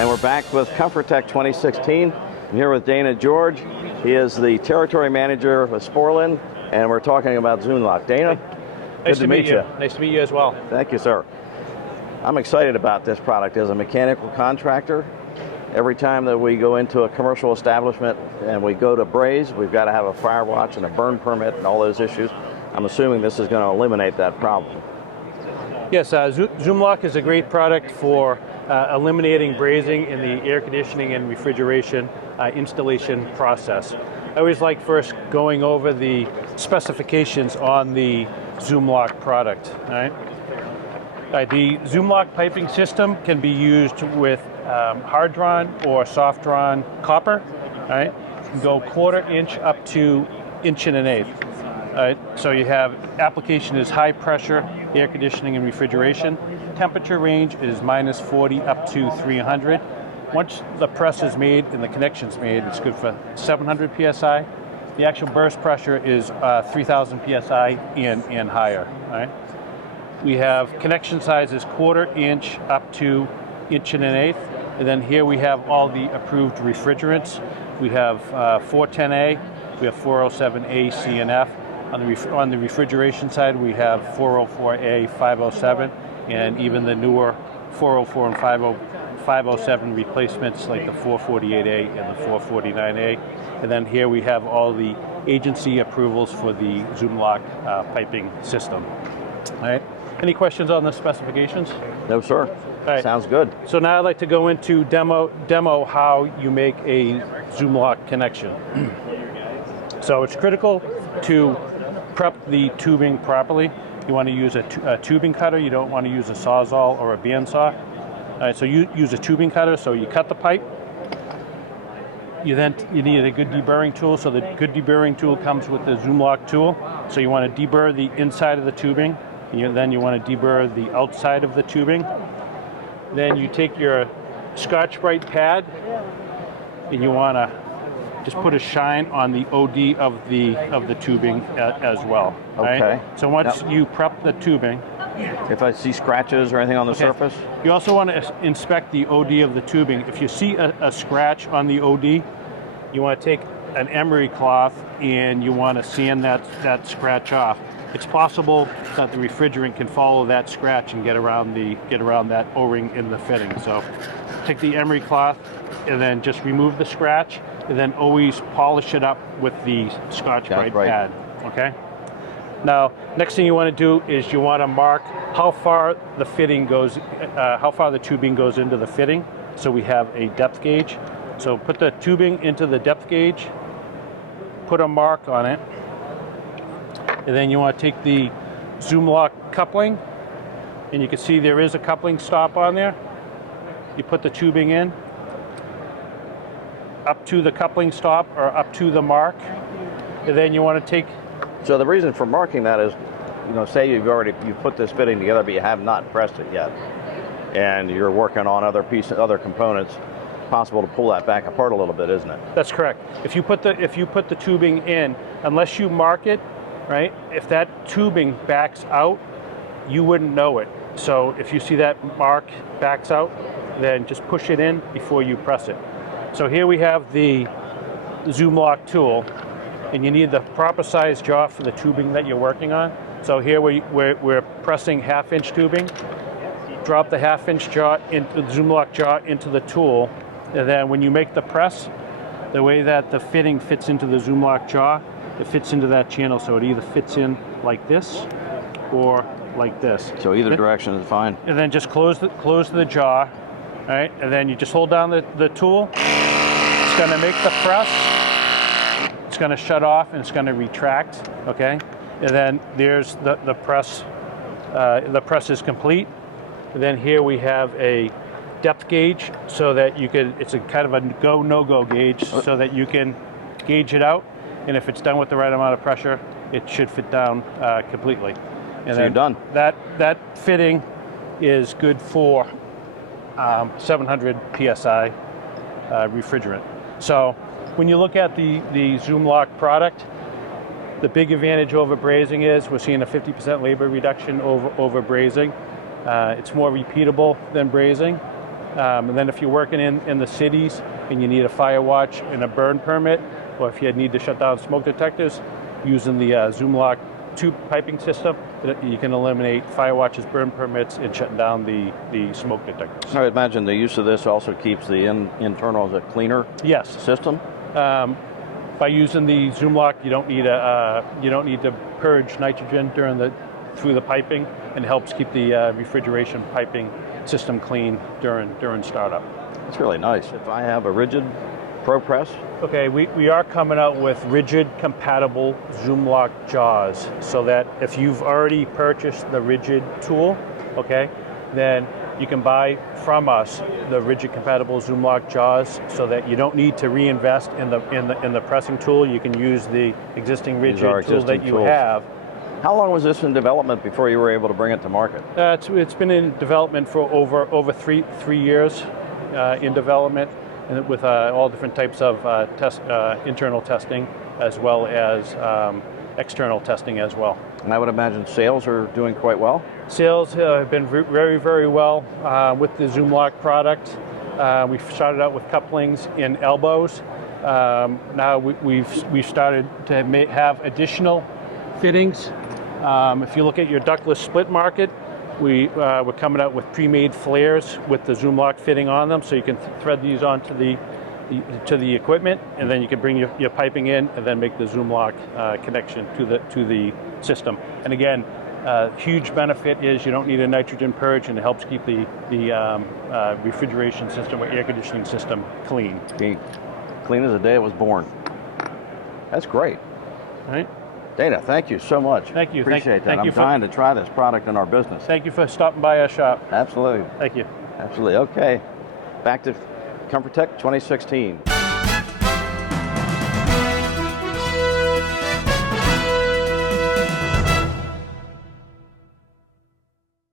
And we're back with Comfortech 2016. I'm here with Dana George. He is the territory manager with Sporlin, and we're talking about Zoomlock. Dana, nice to meet you. Nice to meet you as well. Thank you, sir. I'm excited about this product as a mechanical contractor. Every time that we go into a commercial establishment and we go to Braze, we've got to have a fire watch and a burn permit and all those issues. I'm assuming this is going to eliminate that problem. Yes, Zoomlock is a great product for eliminating brazing in the air conditioning and refrigeration installation process. I always like first going over the specifications on the Zoomlock product. All right? The Zoomlock piping system can be used with hard drawn or soft drawn copper. All right? You can go 1/4 inch up to 1.1 inches. So you have application is high pressure, air conditioning and refrigeration. Temperature range is -40 up to 300. Once the press is made and the connection's made, it's good for 700 PSI. The actual burst pressure is 3,000 PSI and higher. Right? We have connection sizes 1/4 inch up to 1.1 inches. And then here we have all the approved refrigerants. We have 410A, we have 407A, C, and F. On the refrigeration side, we have 404A, 507, and even the newer 404 and 507 replacements like the 448A and the 449A. And then here we have all the agency approvals for the Zoomlock piping system. All right. Any questions on the specifications? No, sir. Right. Sounds good. So now I'd like to go into demo how you make a Zoomlock connection. So it's critical to prep the tubing properly. You want to use a tubing cutter. You don't want to use a Sawzall or a bandsaw. All right, so you use a tubing cutter. So you cut the pipe. You need a good deburring tool. So the good deburring tool comes with the Zoomlock tool. So you want to deburr the inside of the tubing. Then you want to deburr the outside of the tubing. Then you take your Scotch-Brite pad and you want to just put a shine on the OD of the tubing as well. Okay. Right? So once you prep the tubing, if I see scratches or anything on the surface, you also want to inspect the OD of the tubing. If you see a scratch on the OD, you want to take an emery cloth and you want to sand that scratch off. It's possible that the refrigerant can follow that scratch and get around that O-ring in the fitting. So take the emery cloth and then just remove the scratch, and then always polish it up with the Scotch-Brite pad. Okay. Now, next thing you want to do is you want to mark how far the fitting goes, how far the tubing goes into the fitting. So we have a depth gauge. So put the tubing into the depth gauge, put a mark on it, and then you want to take the Zoomlock coupling, and you can see there is a coupling stop on there. You put the tubing in, up to the coupling stop or up to the mark, and then you want to take. So the reason for marking that is, say you've put this fitting together, but you have not pressed it yet, and you're working on other components. Possible to pull that back apart a little bit, isn't it? That's correct. If you put the tubing in, unless you mark it, right? If that tubing backs out, you wouldn't know it. So if you see that mark backs out, then just push it in before you press it. So here we have the Zoomlock tool, and you need the proper size jaw for the tubing that you're working on. So here we're pressing 1/2 inch tubing. Drop the 1/2 inch jaw into the Zoomlock jaw into the tool, and then when you make the press, the way that the fitting fits into the Zoomlock jaw, it fits into that channel. So it either fits in like this or like this. So either direction is fine. And then just close the jaw. All right, and then you just hold down the tool. It's going to make the press. It's going to shut off and it's going to retract. Okay, and then there's the press. The press is complete. And then here we have a depth gauge, so that you could. It's a kind of a go no go gauge, so that you can gauge it out. And if it's done with the right amount of pressure, it should fit down completely. And so you're done. That fitting is good for 700 PSI refrigerant. So when you look at the Zoomlock product, the big advantage over brazing is we're seeing a 50% labor reduction over brazing. It's more repeatable than brazing. And then if you're working in the cities and you need a fire watch and a burn permit, or if you need to shut down smoke detectors, using the Zoomlock tube piping system, you can eliminate fire watches, burn permits, and shut down the smoke detectors. I would imagine the use of this also keeps the internals a cleaner Yes. system. By using the Zoomlock, you don't need to purge nitrogen through the piping, and helps keep the refrigeration piping system clean during startup. It's really nice. If I have a rigid ProPress, Okay, we are coming out with rigid compatible Zoomlock jaws, so that if you've already purchased the rigid tool, okay, then you can buy from us the rigid compatible Zoomlock jaws, so that you don't need to reinvest in the pressing tool. You can use the existing rigid tool that you have. How long was this in development before you were able to bring it to market? It's been in development for over three years in development, and with all different types of internal testing as well as external testing as well. And I would imagine sales are doing quite well? Sales have been very well with the Zoomlock product. We started out with couplings in elbows. Now we've started to have additional fittings. If you look at your ductless split market, we're coming out with pre-made flares with the Zoomlock fitting on them, so you can thread these onto the equipment, and then you can bring your piping in and then make the Zoomlock connection to the system. And again, huge benefit is you don't need a nitrogen purge, and it helps keep the refrigeration system or air conditioning system clean. Clean as the day it was born. That's great. All right. Dana, thank you so much. Thank you. Appreciate that. Thank you I'm dying to try this product in our business. Thank you for stopping by our shop. Absolutely. Thank you. Absolutely. Okay. Back to Comfortech 2016.